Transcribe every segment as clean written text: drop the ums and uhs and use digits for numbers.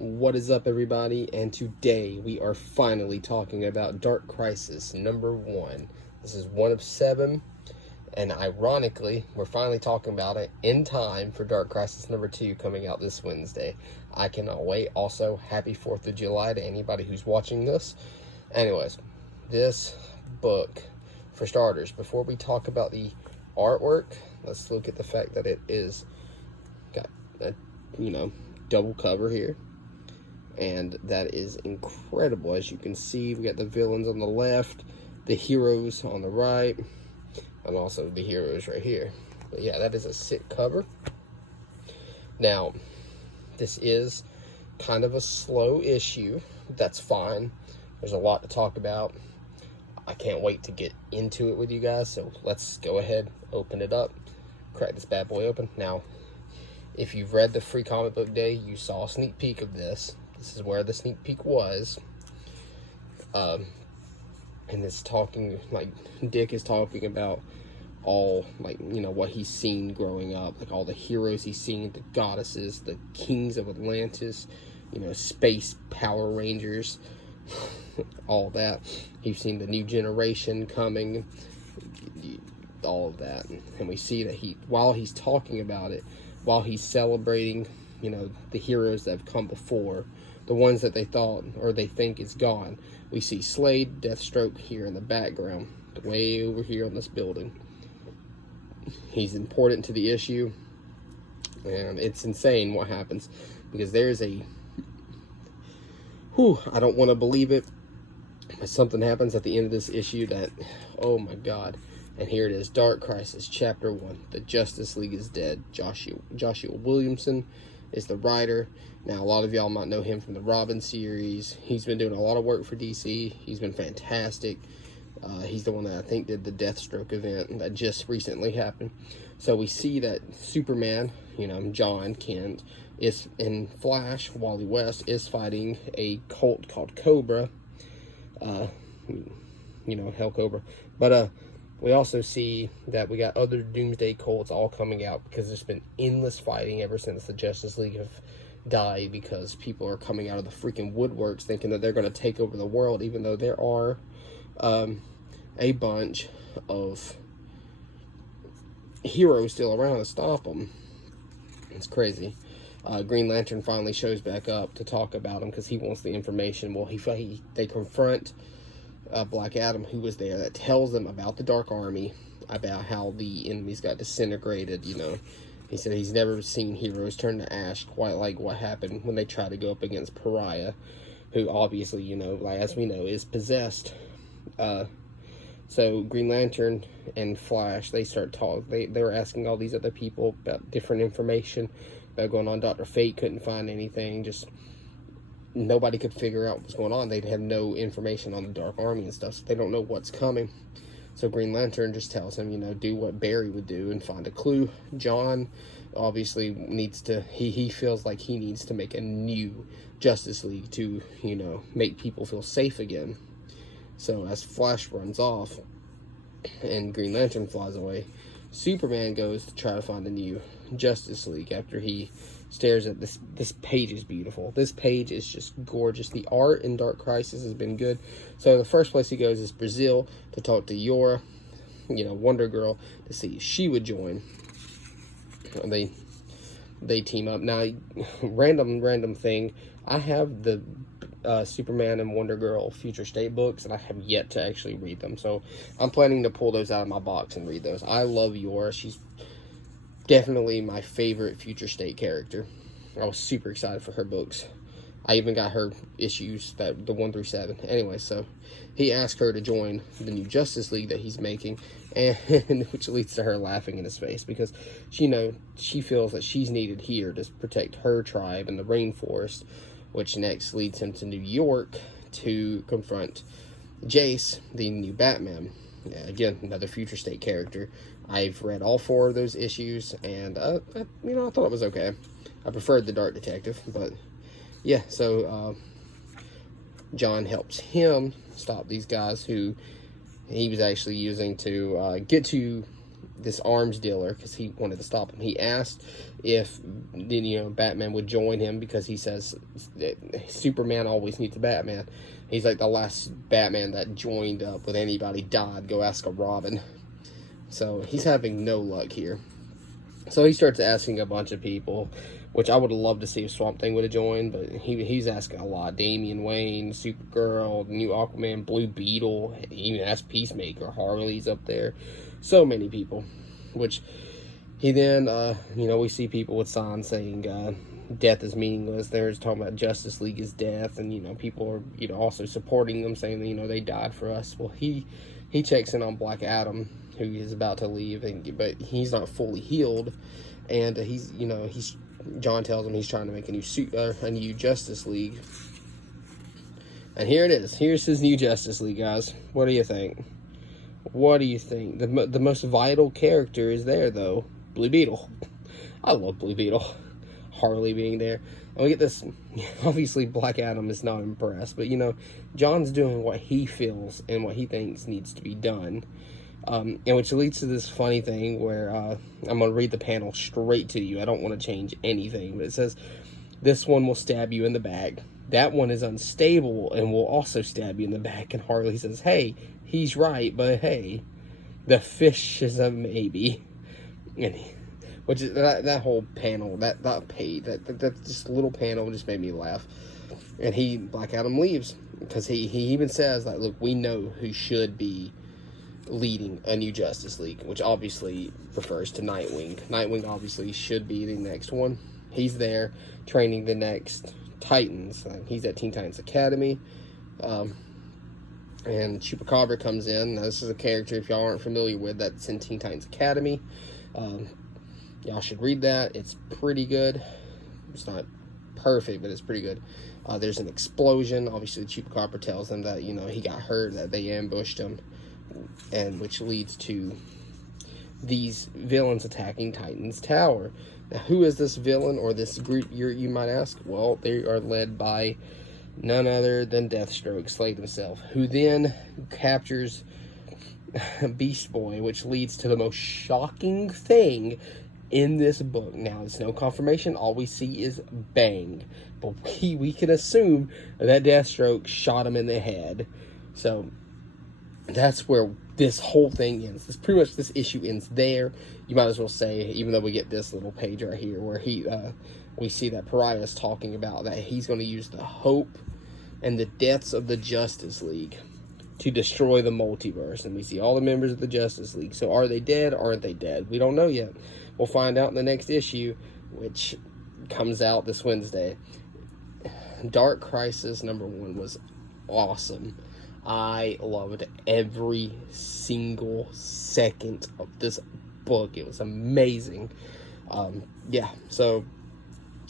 What is up, everybody? And today we are finally talking about Dark Crisis #1. This is one of 7, and ironically, we're finally talking about it in time for Dark Crisis #2 coming out this Wednesday. I cannot wait. Also, happy 4th of July to anybody who's watching this. Anyways, this book, for starters, before we talk about the artwork, let's look at the fact that it is got a, double cover here. And that is incredible. As you can see, we got the villains on the left, the heroes on the right, and also the heroes right here. But yeah, that is a sick cover. Now, this is kind of a slow issue. That's fine. There's a lot to talk about. I can't wait to get into it with you guys. So let's go ahead, open it up, crack this bad boy open. Now, if you've read the Free Comic Book Day, you saw a sneak peek of this. This is where the sneak peek was. And it's talking, like, Dick is talking about all, like, what he's seen growing up. Like, all the heroes he's seen, the goddesses, the kings of Atlantis, space Power Rangers, all that. He's seen the new generation coming, all of that. And we see that while he's talking about it, while he's celebrating, the heroes that have come before, the ones that they thought or they think is gone, we see Slade, Deathstroke here in the background, way over here on this building. He's important to the issue, and it's insane what happens, because there's I don't want to believe it, but something happens at the end of this issue that, oh my god. And here it is, Dark Crisis, Chapter 1. The Justice League is dead. Joshua Williamson is the writer. Now, a lot of y'all might know him from the Robin series. He's been doing a lot of work for DC. He's been fantastic. He's the one that I think did the Deathstroke event that just recently happened. So we see that Superman, John Kent, is in Flash. Wally West is fighting a cult called Cobra. Hell Cobra. But, we also see that we got other Doomsday cults all coming out, because there's been endless fighting ever since the Justice League have died, because people are coming out of the freaking woodworks thinking that they're going to take over the world, even though there are a bunch of heroes still around to stop them. It's crazy. Green Lantern finally shows back up to talk about him because he wants the information. Well, they confront Black Adam, who was there, that tells them about the Dark Army, about how the enemies got disintegrated. He said he's never seen heroes turn to ash quite like what happened when they tried to go up against Pariah, who obviously, as we know, is possessed. So Green Lantern and Flash, they start talking. They were asking all these other people about different information about going on. Dr. Fate couldn't find anything. Just nobody could figure out what's going on. They'd have no information on the Dark Army and stuff, so they don't know what's coming. So Green Lantern just tells him, do what Barry would do and find a clue. John obviously needs to, he feels like he needs to make a new Justice League to, make people feel safe again. So as Flash runs off and Green Lantern flies away, Superman goes to try to find a new Justice League after he stares at this. This page is beautiful. This page is just gorgeous. The art in Dark Crisis has been good. So the first place he goes is Brazil to talk to Yora, Wonder Girl, to see if she would join. They team up. Now, random thing, I have the Superman and Wonder Girl Future State books, and I have yet to actually read them. So I'm planning to pull those out of my box and read those. I love Yora. She's definitely my favorite Future State character. I was super excited for her books. I even got her issues, the 1 through 7. Anyway, so he asked her to join the new Justice League that he's making, and which leads to her laughing in his face, because she feels that she's needed here to protect her tribe in the rainforest, which next leads him to New York to confront Jace, the new Batman. Again, another Future State character. I've read all 4 of those issues, and I thought it was okay. I preferred the Dark Detective, but yeah. So John helps him stop these guys who he was actually using to get to this arms dealer, because he wanted to stop him. He asked if, you know, Batman would join him, because he says that Superman always needs a Batman. He's like, the last Batman that joined up with anybody died. Go ask a Robin. So he's having no luck here. So he starts asking a bunch of people, which I would have loved to see if Swamp Thing would have joined, but he's asking a lot. Damian Wayne, Supergirl, the new Aquaman, Blue Beetle, even asked Peacemaker, Harley's up there. So many people, which he then, you know, we see people with signs saying death is meaningless. They're just talking about Justice League is death, and, you know, people are, you know, also supporting them, saying that, you know, they died for us. Well, he checks in on Black Adam, who is about to leave, but he's not fully healed, and he's, you know, John tells him he's trying to make a new Justice League, and here it is. Here's his new Justice League, guys. What do you think? What do you think? The most vital character is there, though. Blue Beetle. I love Blue Beetle. Harley being there. And we get this, obviously Black Adam is not impressed, but, you know, John's doing what he feels and what he thinks needs to be done. And which leads to this funny thing where I'm going to read the panel straight to you. I don't want to change anything, but it says, this one will stab you in the back. That one is unstable and will also stab you in the back. And Harley says, hey, he's right, but hey, the fish is a maybe. And which is that whole panel, that page, that just little panel just made me laugh. And Black Adam leaves, because he even says, like, look, we know who should be leading a new Justice League, which obviously refers to Nightwing. Nightwing obviously should be the next one. He's there training the next Titans. He's at Teen Titans Academy. And Chupacabra comes in. Now, this is a character, if y'all aren't familiar with, that's in Teen Titans Academy. Y'all should read that. It's pretty good. It's not perfect, but it's pretty good. There's an explosion. Obviously, Chupacabra tells them that, you know, he got hurt, that they ambushed him, and which leads to these villains attacking Titan's Tower. Now, who is this villain or this group, you might ask? Well, they are led by none other than Deathstroke, Slade himself, who then captures Beast Boy, which leads to the most shocking thing in this book. Now, it's no confirmation. All we see is bang. But we can assume that Deathstroke shot him in the head. So that's where this whole thing ends. This issue ends there. You might as well say, even though we get this little page right here where we see that Pariah's talking about that he's going to use the hope and the deaths of the Justice League to destroy the multiverse. And we see all the members of the Justice League. So are they dead or aren't they dead? We don't know yet. We'll find out in the next issue, which comes out this Wednesday. Dark Crisis #1 was awesome. I loved every single second of this book. It was amazing. Yeah, so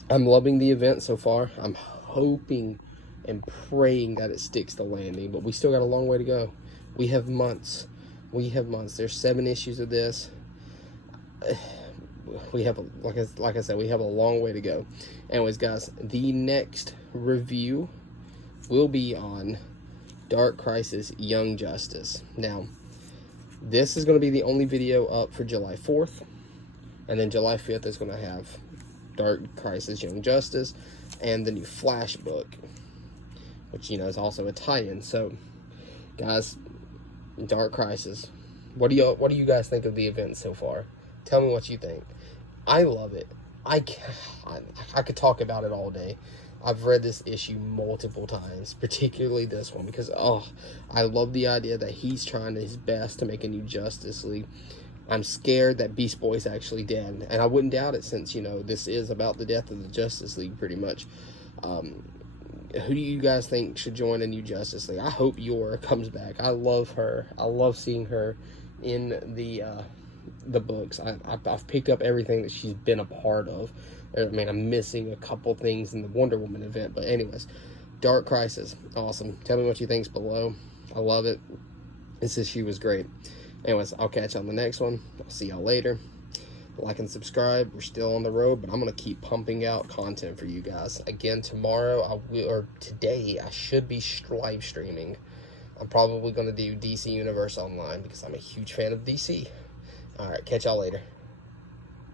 I'm loving the event so far. I'm hoping and praying that it sticks the landing, but we still got a long way to go. We have months. There's 7 issues of this. We have, like I said, we have a long way to go. Anyways, guys, the next review will be on Dark Crisis Young Justice. Now, this is going to be the only video up for July 4th, and then July 5th is going to have Dark Crisis Young Justice and the new Flash book, which, you know, is also a tie-in. So, guys, Dark Crisis. What do you guys think of the event so far? Tell me what you think. I love it. I could talk about it all day. I've read this issue multiple times, particularly this one, because, I love the idea that he's trying his best to make a new Justice League. I'm scared that Beast Boy's actually dead, and I wouldn't doubt it, since, you know, this is about the death of the Justice League, pretty much. Who do you guys think should join a new Justice League? I hope Yora comes back. I love her. I love seeing her in the books. I've picked up everything that she's been a part of. I mean, I'm missing a couple things in the Wonder Woman event, but anyways, Dark Crisis, awesome. Tell me what you think's below. I love it. This issue was great. Anyways, I'll catch you on the next one. I'll see y'all later. Like and subscribe. We're still on the road, but I'm going to keep pumping out content for you guys. Again, today, I should be live streaming. I'm probably going to do DC Universe Online, because I'm a huge fan of DC. All right, catch y'all later.